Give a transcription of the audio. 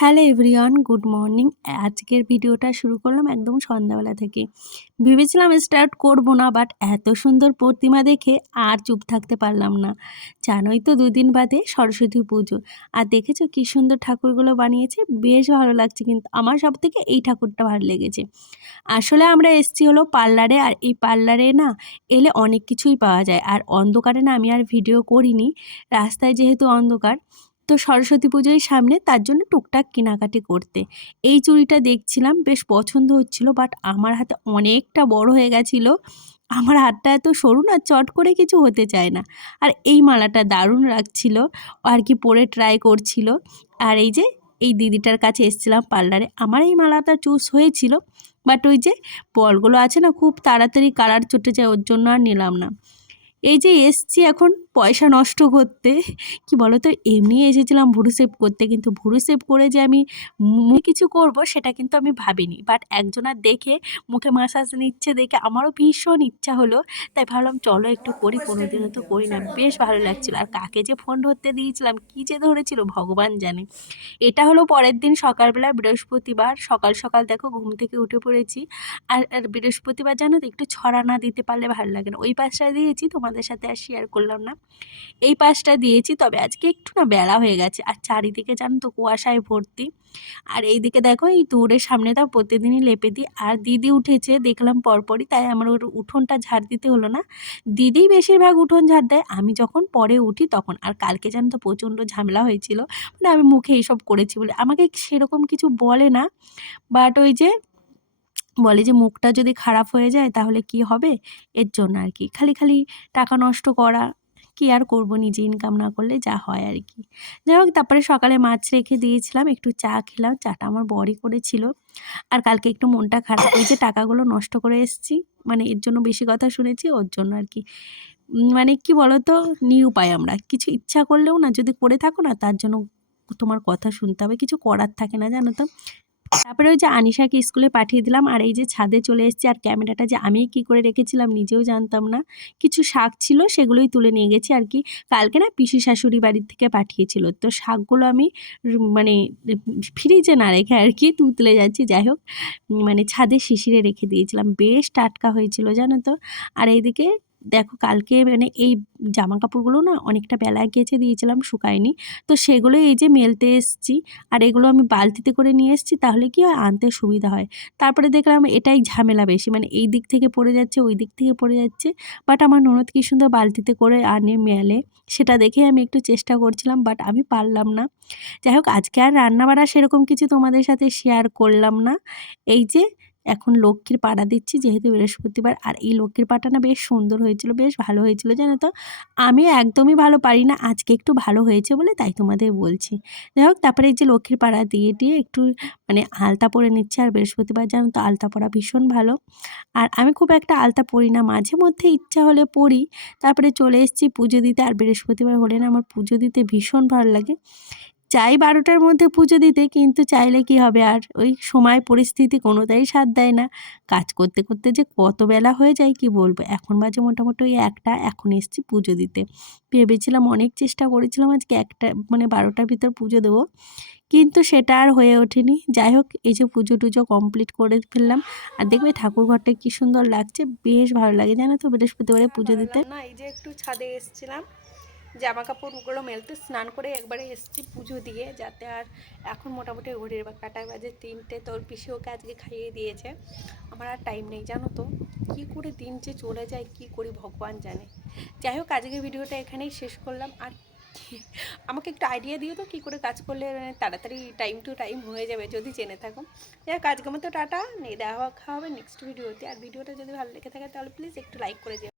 Hello everyone, good morning. আজকের ভিডিওটা শুরু করলাম একদম সন্ধ্যাবেলা থেকে। ভেবেছিলাম স্টার্ট করব না, বাট এত সুন্দর প্রতিমা দেখে আর চুপ থাকতে পারলাম না। জানোই তো, দুদিন বাদে সরস্বতী পুজো। আর দেখেছো কী সুন্দর ঠাকুরগুলো বানিয়েছে, বেশ ভালো লাগছে। কিন্তু আমার সব থেকে এই ঠাকুরটা ভালো লেগেছে। আসলে আমরা এসছি হলো পার্লারে, আর এই পার্লারে না এলে অনেক কিছুই পাওয়া যায়। আর অন্ধকারে না আমি আর ভিডিও করিনি, রাস্তায় যেহেতু অন্ধকার। তো সরস্বতী পুজোর সামনে, তার জন্য টুকটাক কেনাকাটি করতে এই চুড়িটা দেখছিলাম, বেশ পছন্দ হচ্ছিল, বাট আমার হাতে অনেকটা বড় হয়ে গেছিলো। আমার হাতটা এত সরু না, চট করে কিছু হতে চায় না। আর এই মালাটা দারুণ লাগছিল, আর কি পরে ট্রাই করছিল। আর এই যে এই দিদিটার কাছে এসেছিলাম পার্লারে, আমার এই মালাটা চুজ হয়েছিল, বাট ওই যে বলগুলো আছে না, খুব তাড়াতাড়ি কালার চটে যায়, ওর জন্য আর নিলাম না। এই যে এসছি এখন পয়সা নষ্ট করতে, কি বলো তো, এমনি এসেছিলাম ভুরু সেভ করতে, কিন্তু ভুরু সেভ করে যে আমি মুখে কিছু করব সেটা কিন্তু আমি ভাবিনি। বাট একজনার দেখে মুখে মাসাজ নিচ্ছে দেখে আমারও ভীষণ ইচ্ছা হলো, তাই ভাবলাম চলো একটু করি, কোনোদিনও তো করি না, বেশ ভালো লাগছিল। আর কাকে যে ফোন ধরতে দিয়েছিলাম, কি যে ধরেছিল ভগবান জানে। এটা হলো পরের দিন সকালবেলা, বৃহস্পতিবার। সকাল সকাল দেখো ঘুম থেকে উঠে পড়েছি। আর বৃহস্পতিবার জানো তো, একটু ছড়া না দিতে পারলে ভালো লাগে না। ওই পাশটা দিয়েছি, তোমাদের সাথে আর শেয়ার করলাম না। এই পাশটা দিয়েছি, তবে আজকে একটু না বেলা হয়ে গেছে, আর চারিদিকে জানো তো কুয়াশায় ভর্তি। আর এইদিকে দেখো, এই দৌড়ের সামনেটাও প্রতিদিনই লেপে দিই। আর দিদি উঠেছে দেখলাম পরপরই, তাই আমার ওর উঠোনটা ঝাড় দিতে হলো না। দিদিই বেশিরভাগ উঠোন ঝাড় দেয়, আমি যখন পরে উঠি তখন। আর কালকে জানো তো প্রচণ্ড ঝামেলা হয়েছিল, মানে আমি মুখে এইসব করেছি বলে। আমাকে সেরকম কিছু বলে না, বাট ওই যে বলে যে মুখটা যদি খারাপ হয়ে যায় তাহলে কি হবে, এর জন্য আর কি। খালি খালি টাকা নষ্ট করা, কি আর করব, নিজে ইনকাম না করলে যা হয় আর কি। যাই হোক, তারপরে সকালে মাছ রেখে দিয়েছিলাম, একটু চা খেলাম, চাটা আমার বরই করেছিল। আর কালকে একটু মনটা খারাপ, ওই যে টাকাগুলো নষ্ট করে এসেছি, মানে এর জন্য বেশি কথা শুনেছি, ওর জন্য আর কি। মানে কি বলতো, নিরুপায় আমরা, কিছু ইচ্ছা করলেও না, যদি করে থাকো না, তার জন্য তোমার কথা শুনতে হবে, কিছু করার থাকে না, জানো তো। তারপরে ওই যে আনিশাকে স্কুলে পাঠিয়ে দিলাম, আর এই যে ছাদে চলে এসেছি। আর ক্যামেরাটা যে আমি কি করে রেখেছিলাম নিজেও জানতাম না। কিছু শাক ছিল, সেগুলোই তুলে নিয়ে গেছি আর কি। কালকে না পিসি শাশুড়ি বাড়ির থেকে পাঠিয়েছিল, তো শাকগুলো আমি মানে ফ্রিজে না রেখে আর কি তুলে যাচ্ছি। যাই হোক, মানে ছাদে শিশিরে রেখে দিয়েছিলাম, বেশ টাটকা হয়েছিল জানো তো। আর এইদিকে দেখো, কালকে মানে এই জামা কাপড়গুলো না অনেকটা বেলায় গেছে দিয়েছিলাম, শুকায়নি। তো সেগুলো এই যে মেলতে এসছি, আর এগুলো আমি বালতিতে করে নিয়ে এসেছি, তাহলে কি হয়, আনতে সুবিধা হয়। তারপরে দেখলাম এটাই ঝামেলা বেশি, মানে এই দিক থেকে পড়ে যাচ্ছে, ওই দিক থেকে পড়ে যাচ্ছে। বাট আমার ননদ কি সুন্দর বালতিতে করে আনে মেলে, সেটা দেখে আমি একটু চেষ্টা করছিলাম, বাট আমি পারলাম না। যাই হোক, আজকে আর রান্নাবাড়া সেরকম কিছু তোমাদের সাথে শেয়ার করলাম না। এই যে এখন লক্ষ্মীর পাড়া দিচ্ছি, যেহেতু বৃহস্পতিবার। আর এই লক্ষ্মীর পাটা না বেশ সুন্দর হয়েছিল, বেশ ভালো হয়েছিল জানো তো। আমি একদমই ভালো পারি না, আজকে একটু ভালো হয়েছে বলে তাই তোমাদের বলছি। যাই হোক, তারপরে এই যে লক্ষ্মীর পাড়া দিয়ে দিয়ে একটু মানে আলতা পরে নিচ্ছে। আর বৃহস্পতিবার জানো তো আলতা পরা ভীষণ ভালো। আর আমি খুব একটা আলতা পরি না, মাঝে মধ্যে ইচ্ছা হলে পরি। তারপরে চলে এসেছি পুজো দিতে। আর বৃহস্পতিবার হলে না আমার পুজো দিতে ভীষণ ভালো লাগে। চাই 12টার মধ্যে পুজো দিতে, কিন্তু চাইলে কি হবে, আর ওই সময় পরিস্থিতি কোনোটাই সাথ দেয় না। কাজ করতে করতে যে কত বেলা হয়ে যায় কি বলবো। এখন বাজে মোটামুটি ওই 1টা, এখন এসেছি পুজো দিতে। ভেবেছিলাম, অনেক চেষ্টা করেছিলাম আজকে 1টা মানে 12টার ভিতর পুজো দেবো, কিন্তু সেটা আর হয়ে ওঠেনি। যাই হোক, এই যে পুজো টুজো কমপ্লিট করে ফেললাম। আর দেখবে ঠাকুর ঘরটা কি সুন্দর লাগছে, বেশ ভালো লাগে জানো তো বৃহস্পতিবারে পুজো দিতে। না, এই যে একটু ছাদে এসেছিলাম জামা কাপড়গুলো মেলতে, স্নান করে একবারে এসেছি পুজো দিয়ে, যাতে আর এখন মোটামুটি ঘড়ির বা কাটায় বাজে 3টে। তোর পিসি ওকে আজকে খাইয়ে দিয়েছে, আমার আর টাইম নেই জানো তো। কি করে দিন যে চলে যায় কি করি ভগবান জানে। যাই হোক, আজকে ভিডিওটা এখানেই শেষ করলাম। আর আমাকে একটু আইডিয়া দিও তো, কী করে কাজ করলে মানে তাড়াতাড়ি টাইম টু টাইম হয়ে যাবে, যদি জেনে থাকো। যাই হোক, আজকের মতো টাটা, নেই দেখা খাওয়া হবে নেক্সট ভিডিওতে। আর ভিডিওটা যদি ভালো লেগে থাকে তাহলে প্লিজ একটু লাইক করে দিও।